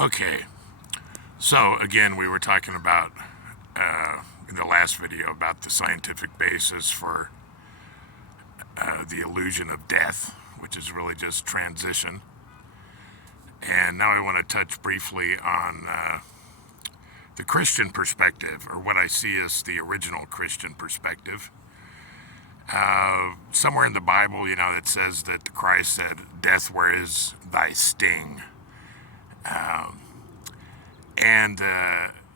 Okay, so again, we were talking about in the last video about the scientific basis for the illusion of death, which is really just transition. And now I want to touch briefly on the Christian perspective, or what I see as the original Christian perspective. Somewhere in the Bible, it says that Christ said, "Death, where is thy sting?" And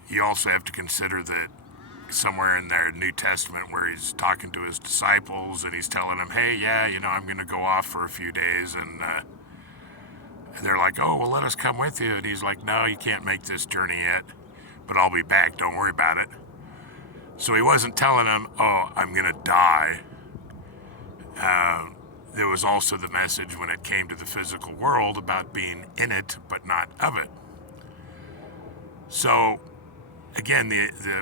you also have to consider that somewhere in their New Testament where he's talking to his disciples and he's telling them, hey, yeah, I'm going to go off for a few days. And they're like, oh, well, let us come with you. And he's like, no, you can't make this journey yet, but I'll be back. Don't worry about it. So he wasn't telling them, oh, I'm going to die. There was also the message when it came to the physical world about being in it, but not of it. So, again,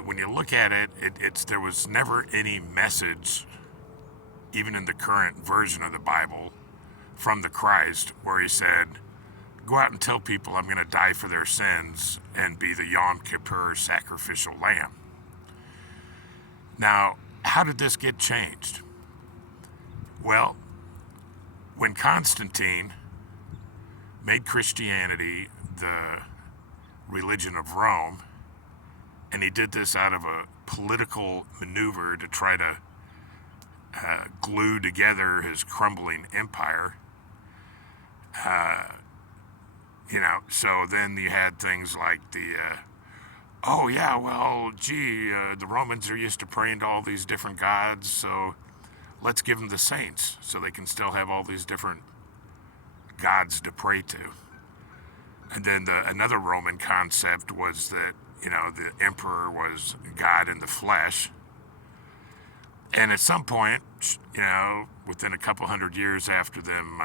when you look at it, there was never any message, even in the current version of the Bible, from the Christ, where he said, go out and tell people I'm going to die for their sins and be the Yom Kippur sacrificial lamb. Now, how did this get changed? Well, when Constantine made Christianity the religion of Rome, and he did this out of a political maneuver to try to glue together his crumbling empire, so then you had things like the Romans are used to praying to all these different gods, so let's give them the saints so they can still have all these different gods to pray to. And then another Roman concept was that, the emperor was God in the flesh. And at some point, within a couple hundred years after them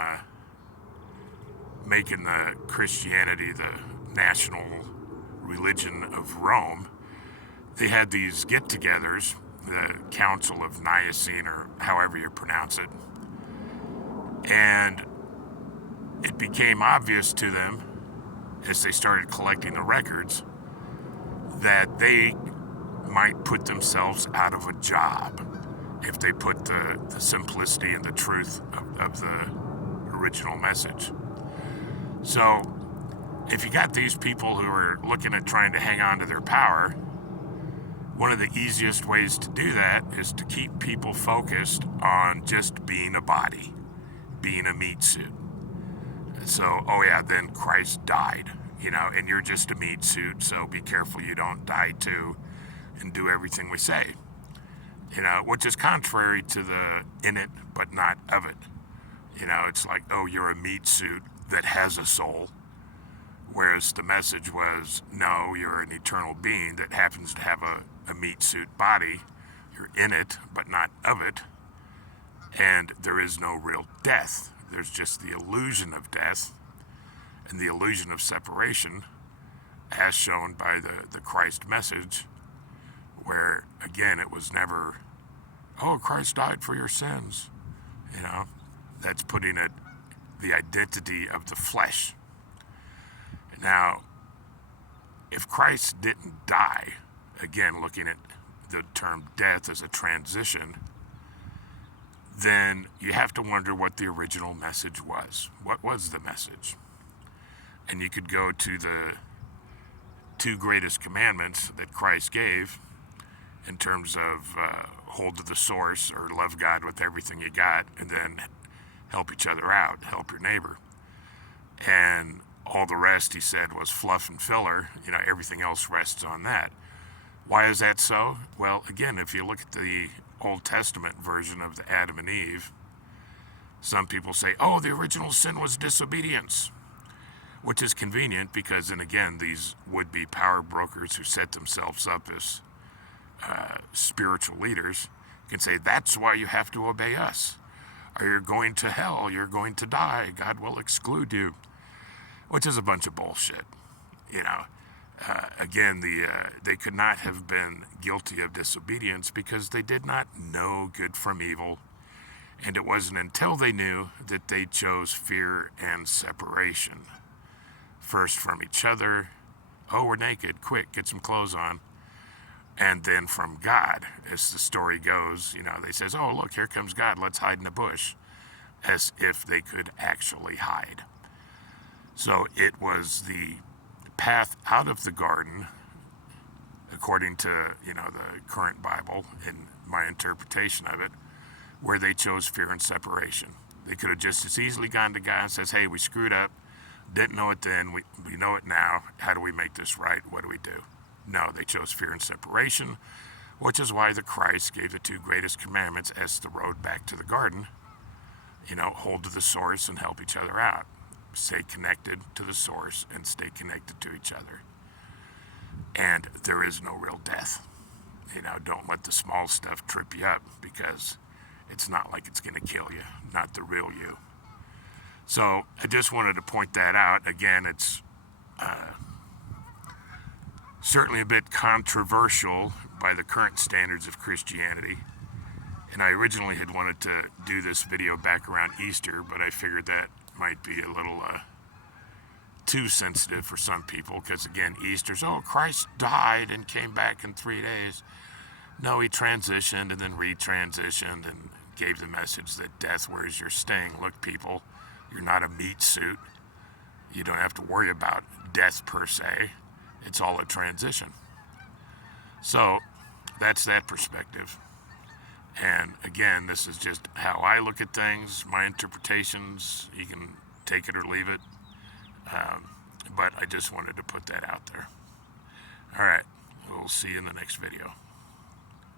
making the Christianity the national religion of Rome, they had these get-togethers, the Council of Nicene, or however you pronounce it. And it became obvious to them, as they started collecting the records, that they might put themselves out of a job if they put the simplicity and the truth of the original message. So if you got these people who are looking at trying to hang on to their power, one of the easiest ways to do that is to keep people focused on just being a body, being a meat suit. So, then Christ died, and you're just a meat suit, so be careful you don't die too, and do everything we say. Which is contrary to the in it, but not of it. It's like, you're a meat suit that has a soul, whereas the message was, no, you're an eternal being that happens to have a meat suit body. You're in it, but not of it, and there is no real death. There's just the illusion of death and the illusion of separation, as shown by the Christ message, where, again, it was never, Christ died for your sins. That's putting it, the identity of the flesh. Now, if Christ didn't die, again, looking at the term death as a transition, then you have to wonder what the original message was. What was the message? And you could go to the two greatest commandments that Christ gave in terms of hold to the source, or love God with everything you got, and then help each other out, help your neighbor. And all the rest, he said, was fluff and filler. Everything else rests on that. Why is that so? Well, again, if you look at the Old Testament version of the Adam and Eve, some people say, the original sin was disobedience, which is convenient because, and again, these would-be power brokers who set themselves up as spiritual leaders can say, that's why you have to obey us, or you're going to hell, you're going to die, God will exclude you, which is a bunch of bullshit. Again, they could not have been guilty of disobedience because they did not know good from evil, and it wasn't until they knew that they chose fear and separation. first from each other. Oh, we're naked. Quick, get some clothes on. And then from God, as the story goes, they says, oh, look, here comes God. Let's hide in the bush, as if they could actually hide. So it was the path out of the garden, according to, the current Bible and my interpretation of it, where they chose fear and separation. They could have just as easily gone to God and says, hey, we screwed up. Didn't know it then. We know it now. How do we make this right? What do we do? No, they chose fear and separation, which is why the Christ gave the two greatest commandments as the road back to the garden. Hold to the source and help each other out. Stay connected to the source and stay connected to each other. And there is no real death. Don't let the small stuff trip you up, because it's not like it's going to kill you, not the real you. So I just wanted to point that out. Again, it's certainly a bit controversial by the current standards of Christianity. And I originally had wanted to do this video back around Easter, but I figured that might be a little too sensitive for some people, because again, Easter's, oh, Christ died and came back in 3 days. No, he transitioned and then retransitioned and gave the message that death, where's your sting? Look, people, you're not a meat suit. You don't have to worry about death per se. It's all a transition. So that's that perspective. And again, this is just how I look at things, my interpretations. You can take it or leave it. But I just wanted to put that out there. All right, we'll see you in the next video.